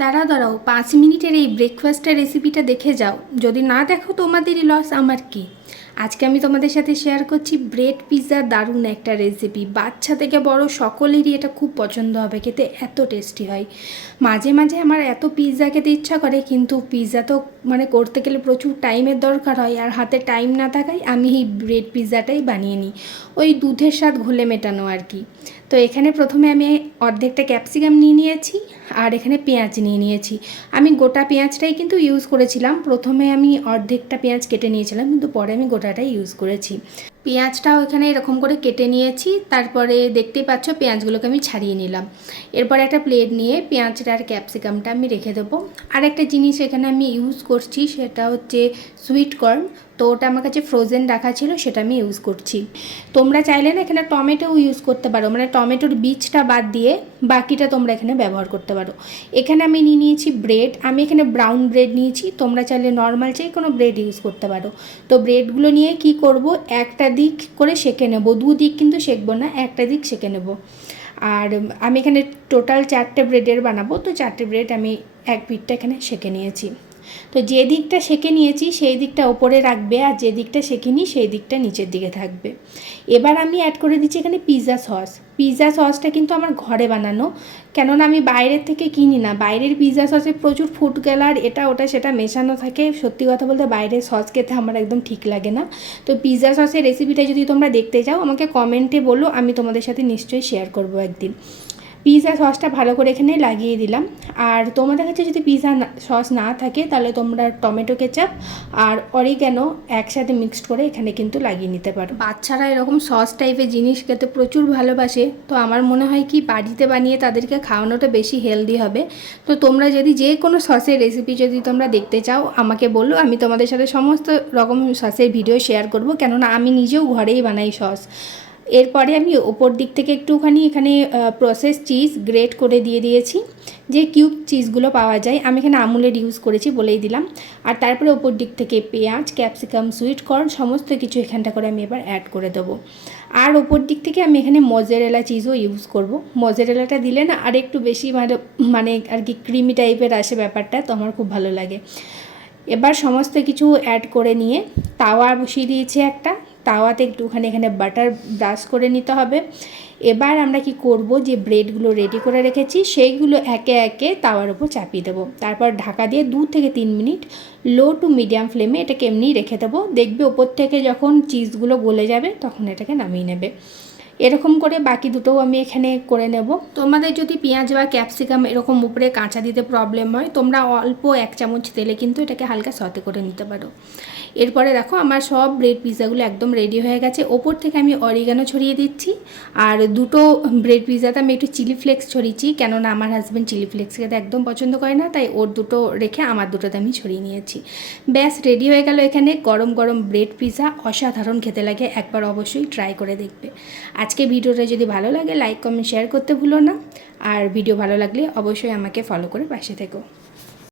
দাঁড়াও দাঁড়াও 5 মিনিটের এই ব্রেকফাস্টের রেসিপিটা দেখে যাও। যদি না দেখো তোমাদেরই লস, আমার কি। আজকে আমি তোমাদের সাথে শেয়ার করছি ব্রেড পিৎজার দারুণ একটা রেসিপি। বাচ্চা থেকে বড় সকলেরই এটা খুব পছন্দ হবে, খেতে এত টেস্টি হয়। মাঝে মাঝে আমার এত পিৎজা খেতে ইচ্ছা করে, কিন্তু পিৎজা তো করতে গেলে প্রচুর টাইমের দরকার হয়, আর হাতে টাইম না থাকায় আমি এই ব্রেড পিৎজাটাই বানিয়ে নিই। ওই দুধের স্বাদ ঘোলে মেটানো আর কি। তো এখানে প্রথমে আমি অর্ধেকটা ক্যাপসিকাম নিয়ে নিয়েছি, আর এখানে পেঁয়াজ নিয়ে নিয়েছি। আমি গোটা পেঁয়াজটাই কিন্তু ইউজ করেছিলাম। প্রথমে আমি অর্ধেকটা পেঁয়াজ কেটে নিয়েছিলাম, কিন্তু পরে আমি গোটাটাই ইউজ করেছি। পেঁয়াজটাও এখানে এরকম করে কেটে নিয়েছি। তারপরে দেখতেই পাচ্ছ পেঁয়াজগুলোকে আমি ছাড়িয়ে নিলাম। এরপর একটা প্লেট নিয়ে পেঁয়াজটা আর ক্যাপসিকামটা আমি রেখে দেবো। আর একটা জিনিস এখানে আমি ইউজ করছি, সেটা হচ্ছে সুইট কর্ন। তো ওটা আমার কাছে ফ্রোজেন রাখা ছিল, সেটা আমি ইউজ করছি। তোমরা চাইলে না এখানে টমেটোও ইউজ করতে পারো, টমেটোর বীজটা বাদ দিয়ে বাকিটা তোমরা এখানে ব্যবহার করতে পারো। এখানে আমি নিয়ে নিয়েছি ব্রেড। আমি এখানে ব্রাউন ব্রেড নিয়েছি, তোমরা চাইলে নর্মাল যে কোনো ব্রেড ইউজ করতে পারো। তো ব্রেডগুলো নিয়ে কি করব, একটা দিক করে সেঁকে নেব। দুদিক কিন্তু সেঁকবো না, একটা দিক সেঁকে নেব। আর আমি এখানে টোটাল 4টে ব্রেডের বানাবো, তো 4টে ব্রেড আমি এক পিঠটা এখানে সেঁকে নিয়েছি। তো যে দিকটা সেঁকে নিয়েছি সেই দিকটা ওপরে রাখবে, আর যে দিকটা সেঁকিনি সেই দিকটা নিচের দিকে থাকবে। এবার আমি অ্যাড করে দিচ্ছি এখানে পিৎজা সস। পিৎজা সসটা কিন্তু আমার ঘরে বানানো, কেননা আমি বাইরের থেকে কিনি না। বাইরের পিৎজা সসে প্রচুর ফুড কালার এটা ওটা সেটা মেশানো থাকে। সত্যি কথা বলতে বাইরের সস খেতে আমার একদম ঠিক লাগে না। তো পিৎজা সসের রেসিপিটা যদি তোমরা দেখতে চাও আমাকে কমেন্টে বলো, আমি তোমাদের সাথে নিশ্চয়ই শেয়ার করবো একদিন। পিৎজা সসটা ভালো করে এখানে লাগিয়ে দিলাম। আর তোমাদের কাছে যদি পিৎজা সস না থাকে তাহলে তোমরা টমেটো কেচাপ আর অরিগ্যানো একসাথে মিক্সড করে এখানে কিন্তু লাগিয়ে নিতে পারো। বাচ্চারা এরকম সস টাইপের জিনিস খেতে প্রচুর ভালোবাসে, তো আমার মনে হয় কি বাড়িতে বানিয়ে তাদেরকে খাওয়ানোটা বেশি হেলদি হবে। তো তোমরা যদি যে কোনো সসের রেসিপি যদি তোমরা দেখতে চাও আমাকে বলো, আমি তোমাদের সাথে সমস্ত রকম সসের ভিডিও শেয়ার করব, কেননা আমি নিজেও ঘরেই বানাই সস। এরপরে আমি ওপর দিক থেকে একটুখানি এখানে প্রসেস চিজ গ্রেট করে দিয়ে দিয়েছি, যে কিউব চিজগুলো পাওয়া যায়। আমি এখানে আমুলের ইউজ করেছি বলেই দিলাম। আর তারপরে ওপর দিক থেকে পেঁয়াজ, ক্যাপসিকাম, সুইট কর্ন সমস্ত কিছু এখানটা করে আমি এবার অ্যাড করে দেবো। আর ওপর দিক থেকে আমি এখানে মজেরেলা চিজও ইউজ করব। মজেরেলাটা দিলে না আর একটু বেশি আর কি ক্রিমি টাইপের আসে ব্যাপারটা, তো আমার খুব ভালো লাগে। এবার সমস্ত কিছু অ্যাড করে নিয়ে তাওয়া বসিয়ে দিয়েছি একটা। তাওয়াতে একটুখানি এখানে বাটার ব্রাশ করে নিতে হবে। এবার আমরা কি করব, যে ব্রেডগুলো রেডি করে রেখেছি সেইগুলো একে একে তাওয়ার উপর চাপিয়ে দেবো। তারপর ঢাকা দিয়ে 2 থেকে 3 মিনিট লো টু মিডিয়াম ফ্লেমে এটাকে এমনি রেখে দেবো। দেখবে ওপর থেকে যখন চিজগুলো গলে যাবে তখন এটাকে নামিয়ে নেবে। এরকম করে বাকি দুটোও আমি এখানে করে নেব। তোমাদের যদি পেঁয়াজ বা ক্যাপসিকাম এরকম উপরে কাঁচা দিতে প্রবলেম হয়, তোমরা অল্প 1 চামচ তেলে কিন্তু এটাকে হালকা সতে করে নিতে পারো। এরপরে দেখো আমার সব ব্রেড পিৎজাগুলো একদম রেডি হয়ে গেছে। ওপর থেকে আমি অরিগানো ছড়িয়ে দিচ্ছি, আর দুটো ব্রেড পিৎজাতে আমি একটু চিলি ফ্লেক্স ছড়িয়েছি, কেননা আমার হাজব্যান্ড চিলি ফ্লেক্স খেতে একদম পছন্দ করে না, তাই ওর দুটো রেখে আমার দুটোতে আমি ছড়িয়ে নিয়েছি। ব্যাস রেডি হয়ে গেল এখানে গরম গরম ব্রেড পিৎজা। অসাধারণ খেতে লাগে, একবার অবশ্যই ট্রাই করে দেখবে। আজকে ভিডিওটা যদি ভালো লাগে লাইক কমেন্ট শেয়ার করতে ভুলো না, আর ভিডিও ভালো লাগলে অবশ্যই আমাকে ফলো করে পাশে থেকো।